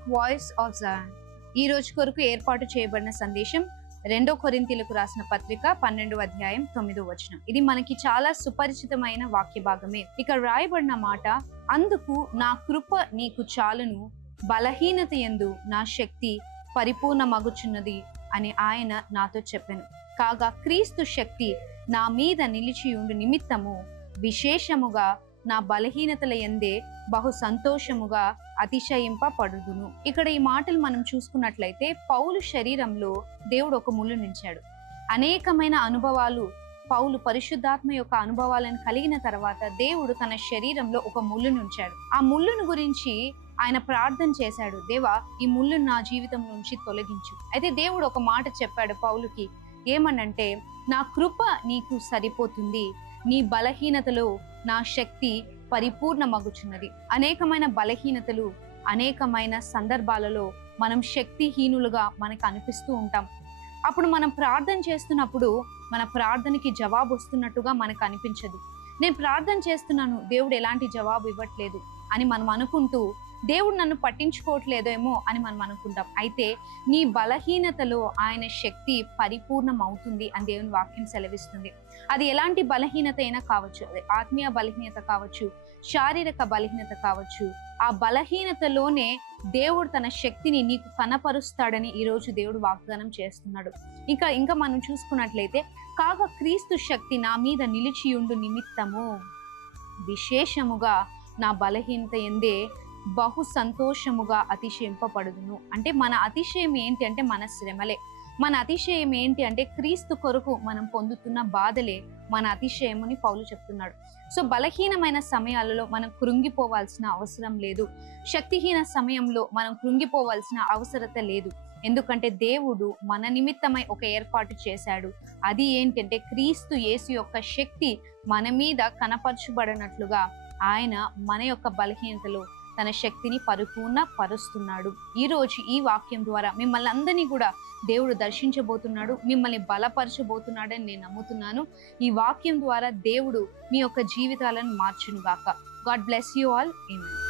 Prophetic voice of Zion. ఈ రోజు కొరకు ఏర్పాటు చేయబడిన సందేశం 2 కొరింథీయులకు రాసిన పత్రిక 12వ అధ్యాయం 9వ వచనం. ఇది మనకి చాలా సుపరిచితమైన వాక్య భాగమే. ఇక్కడ రాయబడిన మాట, అందుకు నా కృప నీకు చాలును, బలహీనత యందు నా శక్తి పరిపూర్ణమగుచున్నది అని ఆయన నాతో చెప్పెను. కాగా క్రీస్తు శక్తి నా మీద నిలిచియుండు నిమిత్తము విశేషముగా నా బలహీనతల యందే బహు సంతోషముగా అతిశయింపబడుదును. ఇక్కడ ఈ మాటలు మనం చూసుకున్నట్లయితే పౌలు శరీరంలో దేవుడు ఒక ముళ్ళు నుంచాడు. అనేకమైన అనుభవాలు పౌలు పరిశుద్ధాత్మ యొక్క అనుభవాలను కలిగిన తర్వాత దేవుడు తన శరీరంలో ఒక ముళ్ళు నుంచాడు. ఆ ముళ్ళును గురించి ఆయన ప్రార్థన చేశాడు, దేవా ఈ ముళ్ళును నా జీవితం నుంచి తొలగించు. అయితే దేవుడు ఒక మాట చెప్పాడు పౌలుకి, ఏమనంటే, నా కృప నీకు సరిపోతుంది, నీ బలహీనతలో నా శక్తి పరిపూర్ణమగుచున్నది. అనేకమైన బలహీనతలు, అనేకమైన సందర్భాలలో మనం శక్తిహీనులుగా మనకు అనిపిస్తూ ఉంటాం. అప్పుడు మనం ప్రార్థన చేస్తున్నప్పుడు మన ప్రార్థనకి జవాబు వస్తున్నట్టుగా మనకు అనిపించదు. నేను ప్రార్థన చేస్తున్నాను, దేవుడు ఎలాంటి జవాబు ఇవ్వట్లేదు అని మనం అనుకుంటూ, దేవుడు నన్ను పట్టించుకోవట్లేదేమో అని మనం అనుకుంటాం. అయితే నీ బలహీనతలో ఆయన శక్తి పరిపూర్ణం అవుతుంది అని దేవుని వాక్యం సెలవిస్తుంది. అది ఎలాంటి బలహీనత అయినా కావచ్చు, అది ఆత్మీయ బలహీనత కావచ్చు, శారీరక బలహీనత కావచ్చు. ఆ బలహీనతలోనే దేవుడు తన శక్తిని నీకు కనపరుస్తాడని ఈరోజు దేవుడు వాగ్దానం చేస్తున్నాడు. ఇంకా మనం చూసుకున్నట్లయితే, కాగా క్రీస్తు శక్తి నా మీద నిలిచియుండు నిమిత్తము విశేషముగా నా బలహీనత యందే బహు సంతోషముగా అతిశయింపబడుదును. అంటే మన అతిశయం ఏంటి అంటే మన శ్రమలే. మన అతిశయం ఏంటి అంటే క్రీస్తు కొరకు మనం పొందుతున్న బాధలే మన అతిశయముని పౌలు చెప్తున్నాడు. సో బలహీనమైన సమయాలలో మనం కృంగిపోవాల్సిన అవసరం లేదు. శక్తిహీన సమయంలో మనం కృంగిపోవాల్సిన అవసరత లేదు. ఎందుకంటే దేవుడు మన నిమిత్తమై ఒక ఏర్పాటు చేశాడు. అది ఏంటంటే క్రీస్తు యేసు యొక్క శక్తి మన మీద కనపరచబడినట్లుగా ఆయన మన యొక్క బలహీనతలో తన శక్తిని పరిపూర్ణపరుస్తున్నాడు. ఈ రోజు ఈ వాక్యం ద్వారా మిమ్మల్ని అందరినీ కూడా దేవుడు దర్శించబోతున్నాడు, మిమ్మల్ని బలపరచబోతున్నాడని నేను నమ్ముతున్నాను. ఈ వాక్యం ద్వారా దేవుడు మీ యొక్క జీవితాలను మార్చును గాక. God bless you all. Amen.